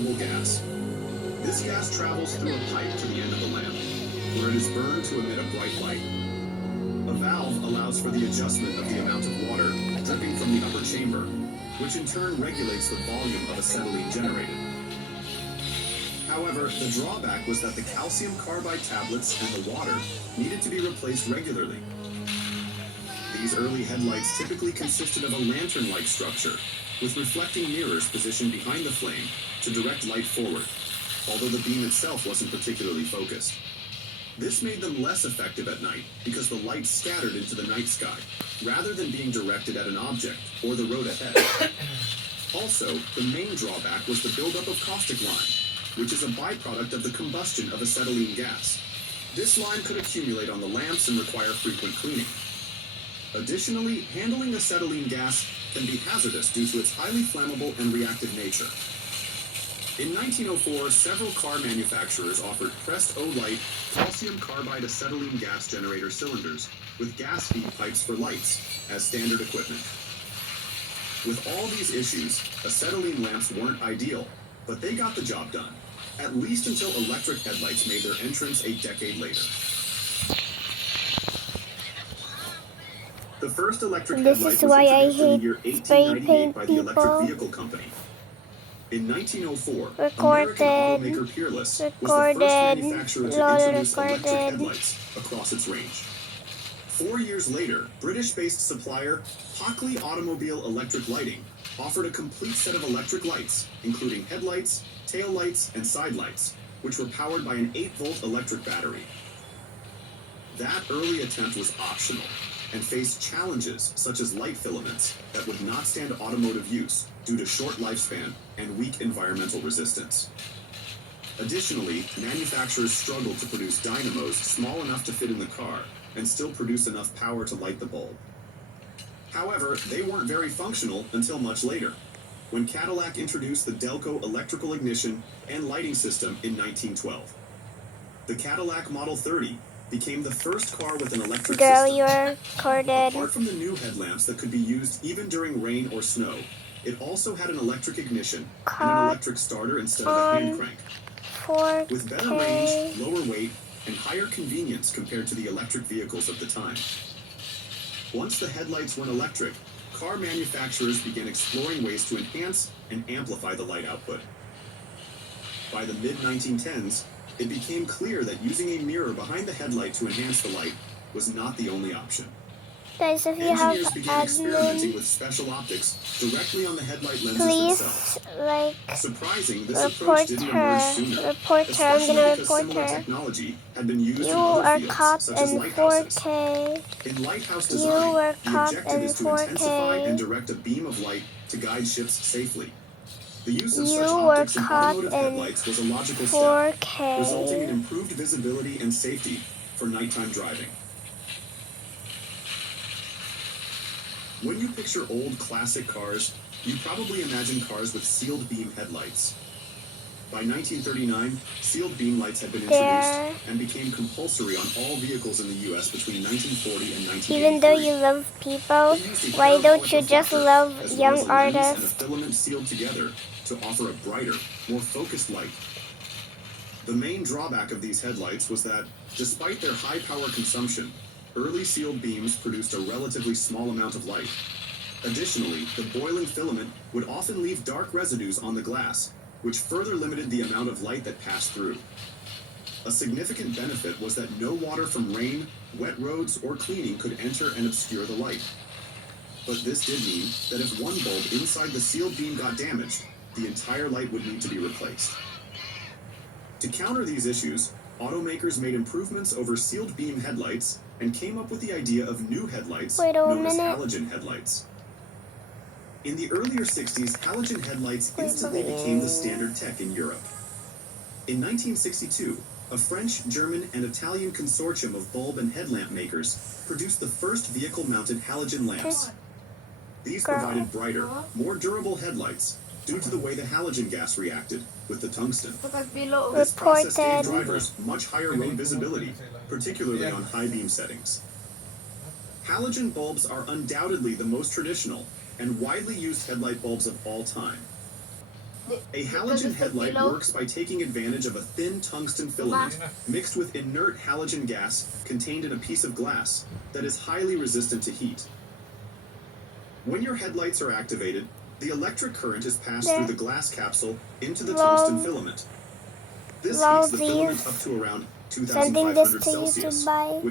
flammable gas. This gas travels through a pipe to the end of the lamp, where it is burned to emit a bright light. A valve allows for the adjustment of the amount of water dripping from the upper chamber, which in turn regulates the volume of acetylene generated. However, the drawback was that the calcium carbide tablets and the water needed to be replaced regularly. These early headlights typically consisted of a lantern-like structure, with reflecting mirrors positioned behind the flame to direct light forward, although the beam itself wasn't particularly focused. This made them less effective at night because the light scattered into the night sky, rather than being directed at an object or the road ahead. Also, the main drawback was the buildup of caustic lime, which is a byproduct of the combustion of acetylene gas. This lime could accumulate on the lamps and require frequent cleaning. Additionally, handling acetylene gas can be hazardous due to its highly flammable and reactive nature. In 1904, several car manufacturers offered pressed O-Light calcium carbide acetylene gas generator cylinders with gas feed pipes for lights as standard equipment. With all these issues, acetylene lamps weren't ideal, but they got the job done, at least until electric headlights made their entrance a decade later. The first electric headlight was introduced in the year 1898 by the Electric Vehicle Company. In 1904, American automaker Peerless was the first manufacturer to introduce electric headlights across its range. 4 years later, British-based supplier Hockley Automobile Electric Lighting offered a complete set of electric lights, including headlights, tail lights, and side lights, which were powered by an 8-volt electric battery. That early attempt was optional and faced challenges such as light filaments that would not stand automotive use due to short lifespan and weak environmental resistance. Additionally, manufacturers struggled to produce dynamos small enough to fit in the car and still produce enough power to light the bulb. However, they weren't very functional until much later, when Cadillac introduced the Delco electrical ignition and lighting system in 1912. The Cadillac Model 30 became the first car with an electric system. You're recorded. Apart from the new headlamps that could be used even during rain or snow, it also had an electric ignition and an electric starter instead of a hand crank. 4K. With better range, lower weight, and higher convenience compared to the electric vehicles of the time. Once the headlights went electric, car manufacturers began exploring ways to enhance and amplify the light output. By the mid-1910s, it became clear that using a mirror behind the headlight to enhance the light was not the only option. Guys, if you have Engineers began experimenting admin, with special optics directly on the headlight lenses please themselves. Surprising, this approach report didn't emerge sooner, report her. I'm especially gonna because report similar her. technology had been used You in other are fields, caught such as in lighthouses. 4K. In lighthouse You design, were the caught objective in is to intensify 4K. and direct a beam of light to guide ships safely. The use of You such were optics in caught automotive in headlights was a logical step, 4K. resulting in improved visibility and safety for nighttime driving. When you picture old classic cars, you probably imagine cars with sealed beam headlights. By 1939, sealed beam lights had been introduced and became compulsory on all vehicles in the U.S. between 1940 and 1983. Even though you love people, why don't you just love young artists? And a filament sealed together to offer a brighter, more focused light. The main drawback of these headlights was that, despite their high power consumption, early sealed beams produced a relatively small amount of light. Additionally, the boiling filament would often leave dark residues on the glass, which further limited the amount of light that passed through. A significant benefit was that no water from rain, wet roads, or cleaning could enter and obscure the light. But this did mean that if one bulb inside the sealed beam got damaged, the entire light would need to be replaced. To counter these issues, automakers made improvements over sealed beam headlights and came up with the idea of new headlights known as halogen headlights. In the earlier 60s, halogen headlights instantly became the standard tech in Europe. In 1962, a French, German, and Italian consortium of bulb and headlamp makers produced the first vehicle-mounted halogen lamps. These provided brighter, more durable headlights due to the way the halogen gas reacted with the tungsten. This process gave drivers much higher road visibility, particularly on high beam settings. Halogen bulbs are undoubtedly the most traditional and widely used headlight bulbs of all time. A halogen headlight works by taking advantage of a thin tungsten filament mixed with inert halogen gas contained in a piece of glass that is highly resistant to heat. When your headlights are activated, the electric current is passed through the glass capsule into the tungsten filament. This heats the filament up to around Sending this 2,500 to Celsius, YouTube. Bye.